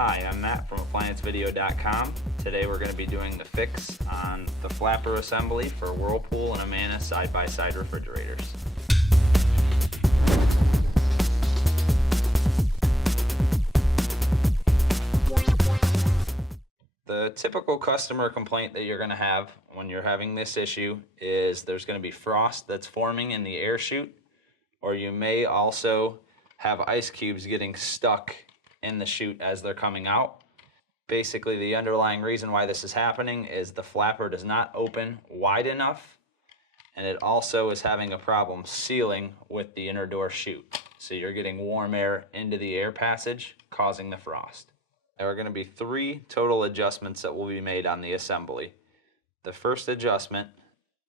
Hi, I'm Matt from ApplianceVideo.com. Today we're going to be doing the fix on the flapper assembly for Whirlpool and Amana side-by-side refrigerators. The typical customer complaint that you're going to have when you're having this issue is there's going to be frost that's forming in the air chute, or you may also have ice cubes getting stuck in the chute as they're coming out. Basically, the underlying reason why this is happening is the flapper does not open wide enough, and it also is having a problem sealing with the inner door chute. So you're getting warm air into the air passage, causing the frost. There are going to be 3 total adjustments that will be made on the assembly. The first adjustment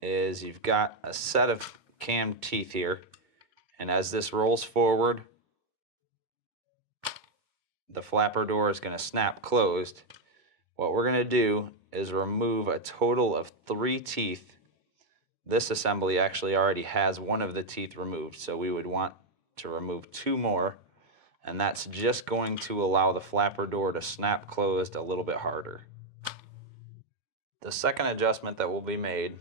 is you've got a set of cam teeth here, and as this rolls forward, the flapper door is going to snap closed. What we're going to do is remove a total of 3 teeth. This assembly actually already has one of the teeth removed, so we would want to remove 2 more, and that's just going to allow the flapper door to snap closed a little bit harder. The second adjustment that will be made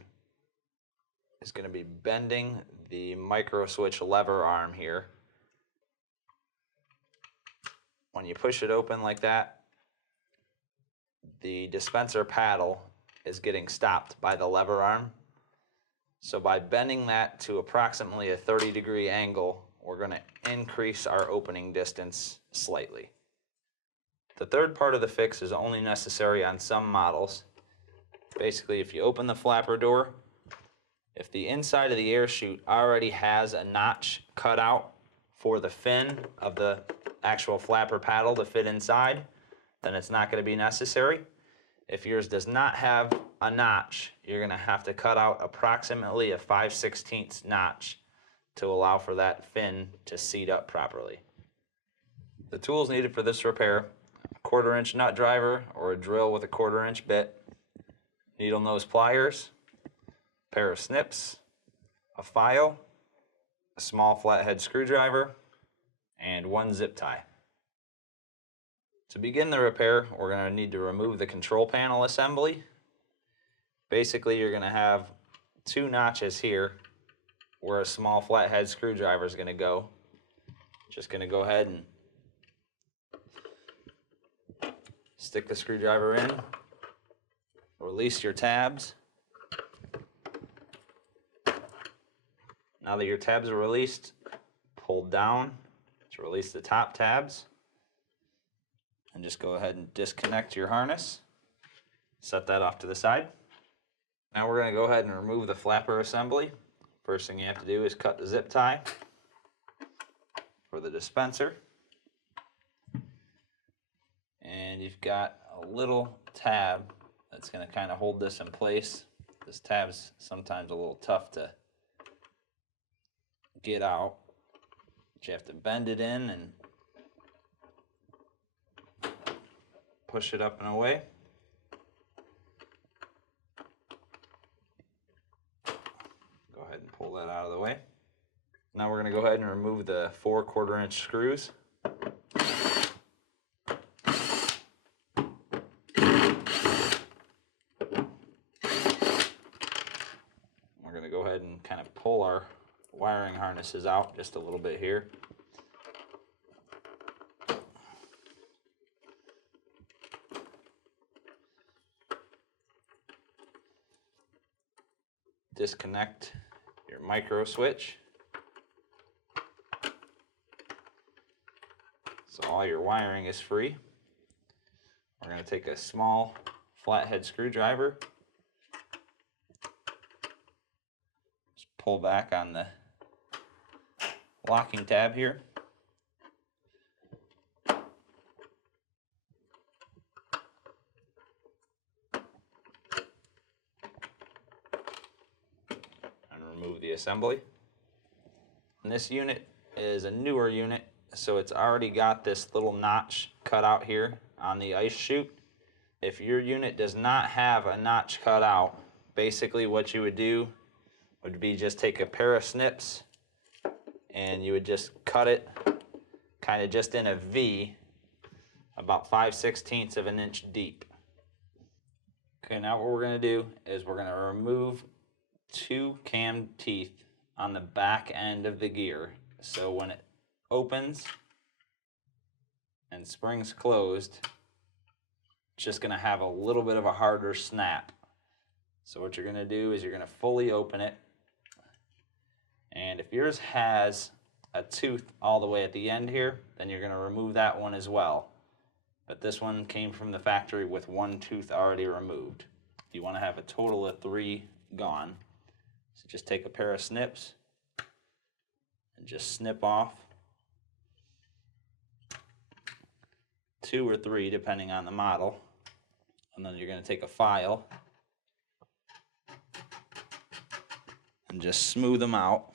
is going to be bending the micro switch lever arm here. When you push it open like that, the dispenser paddle is getting stopped by the lever arm. So by bending that to approximately a 30-degree angle, we're going to increase our opening distance slightly. The third part of the fix is only necessary on some models. Basically, if you open the flapper door, if the inside of the air chute already has a notch cut out for the fin of the actual flapper paddle to fit inside, then it's not going to be necessary. If yours does not have a notch, you're going to have to cut out approximately a 5/16 notch to allow for that fin to seat up properly. The tools needed for this repair: a 1/4-inch nut driver or a drill with a 1/4-inch bit, needle nose pliers, a pair of snips, a file, a small flathead screwdriver, and 1 zip tie. To begin the repair, we're going to need to remove the control panel assembly. Basically, you're going to have 2 notches here where a small flathead screwdriver is going to go. Just going to go ahead and stick the screwdriver in, release your tabs. Now that your tabs are released, pull down to release the top tabs, and just go ahead and disconnect your harness. Set that off to the side. Now we're going to go ahead and remove the flapper assembly. First thing you have to do is cut the zip tie for the dispenser. And you've got a little tab that's going to kind of hold this in place. This tab's sometimes a little tough to get out. But you have to bend it in and push it up and away. Go ahead and pull that out of the way. Now we're going to go ahead and remove the 4 1/4-inch screws. We're going to go ahead and kind of pull our wiring harnesses out just a little bit here. Disconnect your micro switch. So all your wiring is free. We're going to take a small flathead screwdriver. Just pull back on the locking tab here. Remove the assembly. And this unit is a newer unit, so it's already got this little notch cut out here on the ice chute. If your unit does not have a notch cut out, basically what you would do would be just take a pair of snips and you would just cut it kind of just in a V about 5/16 of an inch deep. Okay, now what we're going to do is we're going to remove 2 cam teeth on the back end of the gear. So when it opens and springs closed, it's just going to have a little bit of a harder snap. So what you're going to do is you're going to fully open it. And if yours has a tooth all the way at the end here, then you're going to remove that one as well. But this one came from the factory with 1 tooth already removed. You want to have a total of 3 gone. So just take a pair of snips and just snip off 2 or 3 depending on the model. And then you're going to take a file and just smooth them out.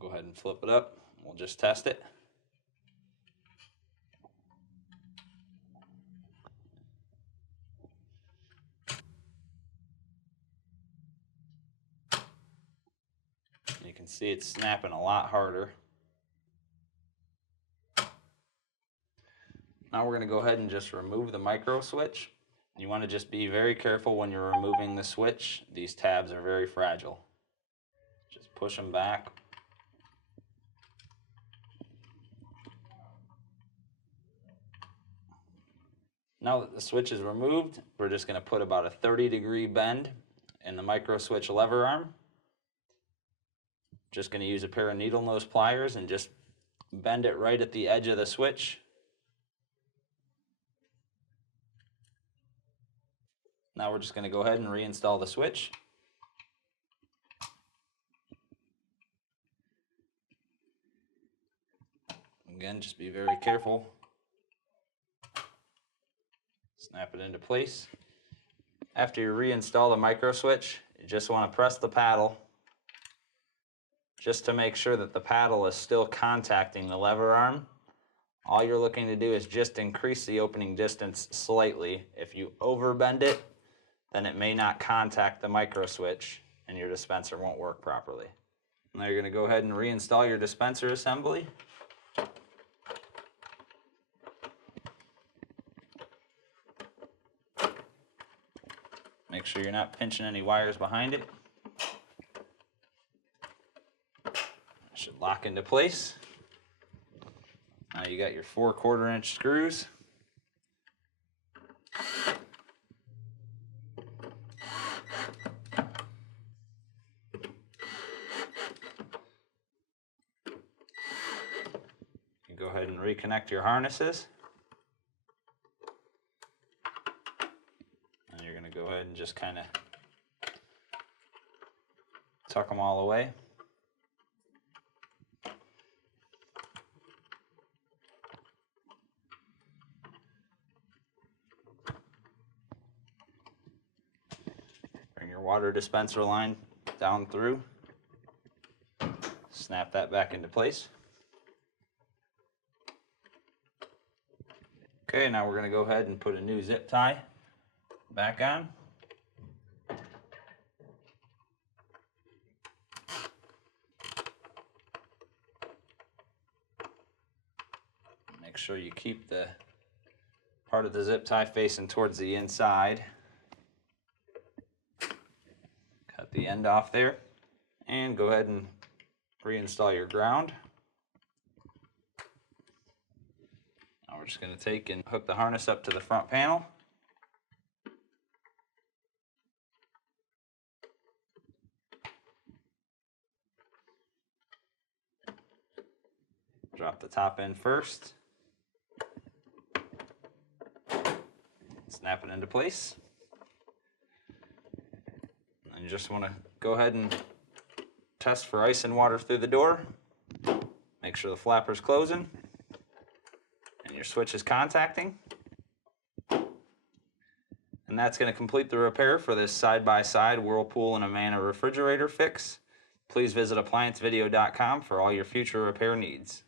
Go ahead and flip it up. We'll just test it. You can see it's snapping a lot harder. Now we're going to go ahead and just remove the micro switch. You want to just be very careful when you're removing the switch. These tabs are very fragile. Just push them back. Now that the switch is removed, we're just going to put about a 30-degree bend in the micro switch lever arm. Just going to use a pair of needle nose pliers and just bend it right at the edge of the switch. Now we're just going to go ahead and reinstall the switch. Again, just be very careful. Snap it into place. After you reinstall the micro switch, you just want to press the paddle just to make sure that the paddle is still contacting the lever arm. All you're looking to do is just increase the opening distance slightly. If you overbend it, then it may not contact the micro switch and your dispenser won't work properly. Now you're going to go ahead and reinstall your dispenser assembly. Make sure you're not pinching any wires behind it. It should lock into place. Now you got your 4/4 inch screws. You go ahead and reconnect your harnesses. Go ahead and just kind of tuck them all away. Bring your water dispenser line down through. Snap that back into place. Okay, now we're going to go ahead and put a new zip tie back on. Make sure you keep the part of the zip tie facing towards the inside. Cut the end off there and go ahead and reinstall your ground. Now we're just going to take and hook the harness up to the front panel. Drop the top end first. Snap it into place. And you just want to go ahead and test for ice and water through the door. Make sure the flapper's closing and your switch is contacting. And that's going to complete the repair for this side-by-side Whirlpool and Amana refrigerator fix. Please visit appliancevideo.com for all your future repair needs.